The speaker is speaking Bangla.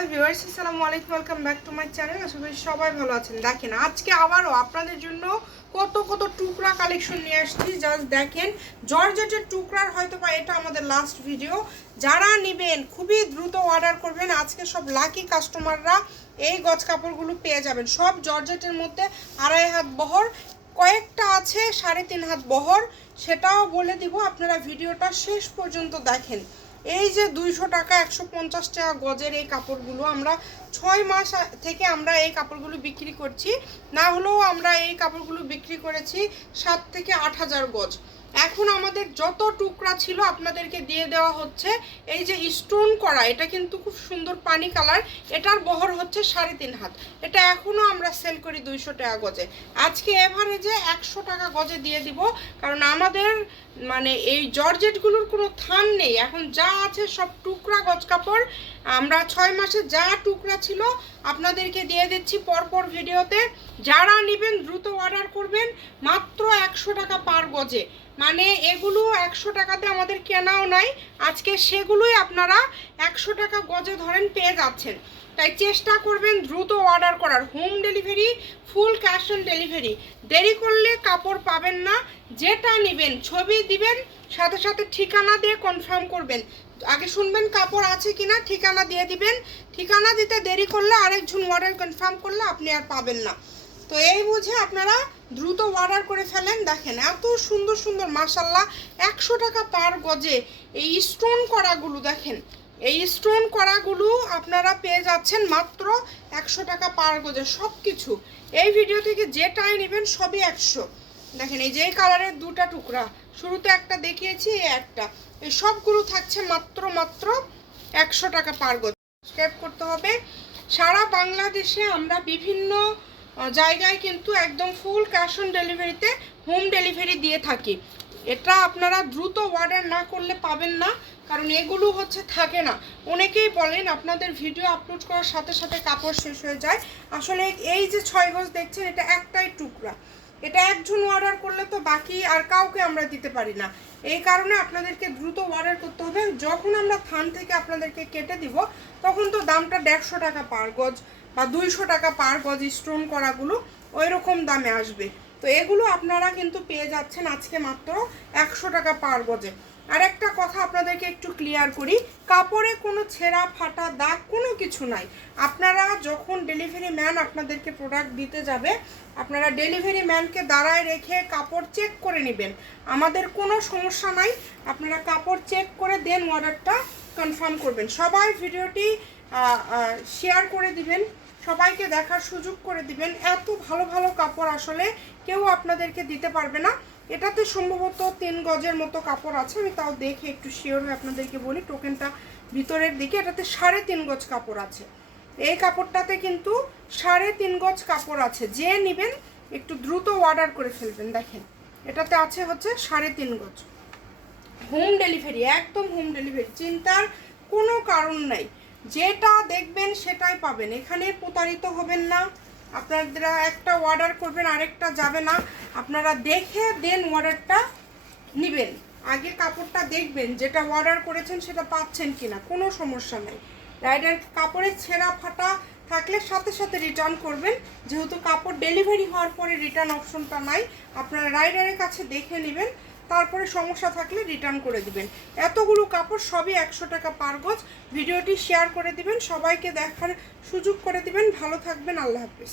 হ্যালো ভিউয়ার্স, আসসালামু আলাইকুম, welcome back to my channel. আশা করি সবাই ভালো আছেন। দেখেন আজকে আবারও আপনাদের জন্য কত কত টুকরা কালেকশন নিয়ে আসছি। জাস্ট দেখেন, জর্জেটের টুকরার হয়তো বা এটা আমাদের লাস্ট ভিডিও। যারা নেবেন খুবই দ্রুত অর্ডার করবেন। আজকে সব লাকি কাস্টমাররা এই গজ কাপড়গুলো পেয়ে যাবেন। সব জর্জেটের মধ্যে 2.5 হাত বহর, কয়েকটা আছে 3.5 হাত বহর, সেটাও বলে দিব। আপনারা ভিডিওটা শেষ পর্যন্ত দেখেন। এই যে 200 টাকা 150 টাকা গজের এই কাপড়গুলো আমরা 6 মাস থেকে আমরা এই কাপড়গুলো বিক্রি করছি। না হলেও আমরা এই কাপড়গুলো বিক্রি করেছি 7 থেকে 8 হাজার গজ। এখন আমাদের যত টুকরা ছিল আপনাদেরকে দিয়ে দেওয়া হচ্ছে। এই যে স্টোন করা, এটা কিন্তু খুব সুন্দর পানি কালার, এটার বহর হচ্ছে 3.5 হাত। এটা এখনও আমরা সেল করি 200 টাকা গজে। আজকে এভারেজে 100 টাকা গজে দিয়ে দিব, কারণ আমাদের মানে এই জর্জেটগুলোর কোনো থান নেই। এখন যা আছে সব টুকরা গজ কাপড়। আমরা 6 মাসে যা টুকরা ছিল আপনাদেরকে দিয়ে দিচ্ছি পরপর ভিডিওতে। যারা নেবেন দ্রুত অর্ডার করবেন। মাত্র 100 টাকা পার গজে, মানে এগুলো 100 টাকাতে আমাদের কেনাও নাই। আজকে সেগুলোই আপনারা 100 টাকা গজে ধরেন পেয়ে যাচ্ছেন। তাই চেষ্টা করবেন দ্রুত অর্ডার করার। Home delivery, full cash on delivery. দেরি করলে কাপড় পাবেন না। যেটা নেবেন ছবি দিবেন, সাথে সাথে ঠিকানা দিয়ে কনফার্ম করবেন। আগে শুনবেন কাপড় আছে কিনা, ঠিকানা দিয়ে দিবেন। ঠিকানা দিতে দেরি করলে আরেকজন অর্ডার কনফার্ম করলে আপনি আর পাবেন না। তো এই বুঝে আপনারা দ্রুত অর্ডার করে ফেলেন। দেখেন এত সুন্দর সুন্দর, মাশাল্লাহ, 100 টাকা পার গজে এই স্টোন করাগুলো। দেখেন এই স্টোন করাগুলো আপনারা পেয়ে যাচ্ছেন মাত্র 100 টাকা পার গজে। সব কিছু এই ভিডিও থেকে যেটাই নেবেন সবই 100। দেখেন এই যে কালারের দুটা টুকরা, শুরুতে একটা দেখিয়েছি, এই একটা, এই সবগুলো থাকছে মাত্র 100 টাকা পার গজ। সাবস্ক্রাইব করতে হবে। সারা বাংলাদেশে আমরা বিভিন্ন জায়গায় কিন্তু একদম ফুল ক্যাশ অন ডেলিভারিতে হোম ডেলিভারি দিয়ে থাকি। এটা আপনারা দ্রুত অর্ডার না করলে পাবেন না, কারণ এগুলো হচ্ছে থাকে না। অনেকেই বলেন আপনাদের ভিডিও আপলোড করার সাথে সাথে কাপড় শেষ হয়ে যায়। আসলে এই যে 6 গজ দেখছেন, এটা একটাই টুকরা। এটা একজন অর্ডার করলে তো বাকি আর কাউকে আমরা দিতে পারি না। এই কারণে আপনাদেরকে দ্রুত অর্ডার করতে হবে। যখন আমরা থান থেকে আপনাদেরকে কেটে দিব, তখন তো দামটা 150 টাকা পার গজ বা 200 টাকা পার গজ স্টোন করাগুলো ওই রকম দামে আসবে। তো এগুলো আপনারা কিন্তু পেয়ে যাচ্ছেন আজকে মাত্র 100 টাকা পার গজে। আর একটা কথা আপনাদেরকে একটু ক্লিয়ার করি, কাপড়ে কোনো ছেঁড়া ফাটা দাগ কোনো কিছু নাই। আপনারা যখন ডেলিভারি ম্যান আপনাদেরকে প্রোডাক্ট দিতে যাবে, আপনারা ডেলিভারি ম্যানকে দাঁড়ায় রেখে কাপড় চেক করে নেবেন। আমাদের কোনো সমস্যা নাই, আপনারা কাপড় চেক করে দেন অর্ডারটা কনফার্ম করবেন। সবাই ভিডিওটি শেয়ার করে দিবেন, সবাইকে দেখার সুযোগ করে দিবেন। এত ভালো ভালো কাপড় আসলে কেউ আপনাদেরকে দিতে পারবে না। এটাতে সম্ভবত 3 গজের মতো কাপড় আছে, আমি তাও দেখে একটু শিওর হয়ে আপনাদেরকে বলি। টোকেনটা ভিতরের দিকে, এটাতে 3.5 গজ কাপড় আছে। এই কাপড়টাতে কিন্তু 3.5 গজ কাপড় আছে। যে নেবেন একটু দ্রুত অর্ডার করে ফেলবেন। দেখেন এটাতে আছে হচ্ছে 3.5 গজ। হোম ডেলিভারি, একদম হোম ডেলিভারি, চিন্তার কোনো কারণ নাই। যেটা দেখবেন সেটাই পাবেন, এখানে প্রতারিত হবেন না। আপনারা একটা অর্ডার করবেন আরেকটা যাবে না। আপনারা দেখে দেন অর্ডারটা নেবেন। আগে কাপড়টা দেখবেন, যেটা অর্ডার করেছেন সেটা পাচ্ছেন কিনা, কোনো সমস্যা নেই। রাইডার কাপড়ের ছেঁড়া ফাটা থাকলে সাথে সাথে রিটার্ন করবেন। যেহেতু কাপড় ডেলিভারি হওয়ার পরে রিটার্ন অপশনটা নাই, আপনারা রাইডারের কাছে দেখে নেবেন, তারপরে সমস্যা থাকলে রিটার্ন করে দিবেন। এতগুলো কাপড় সবই 100 টাকা পার গজ। ভিডিওটি শেয়ার করে দিবেন, সবাইকে দেখার সুযোগ করে দিবেন। ভালো থাকবেন, আল্লাহ হাফেজ।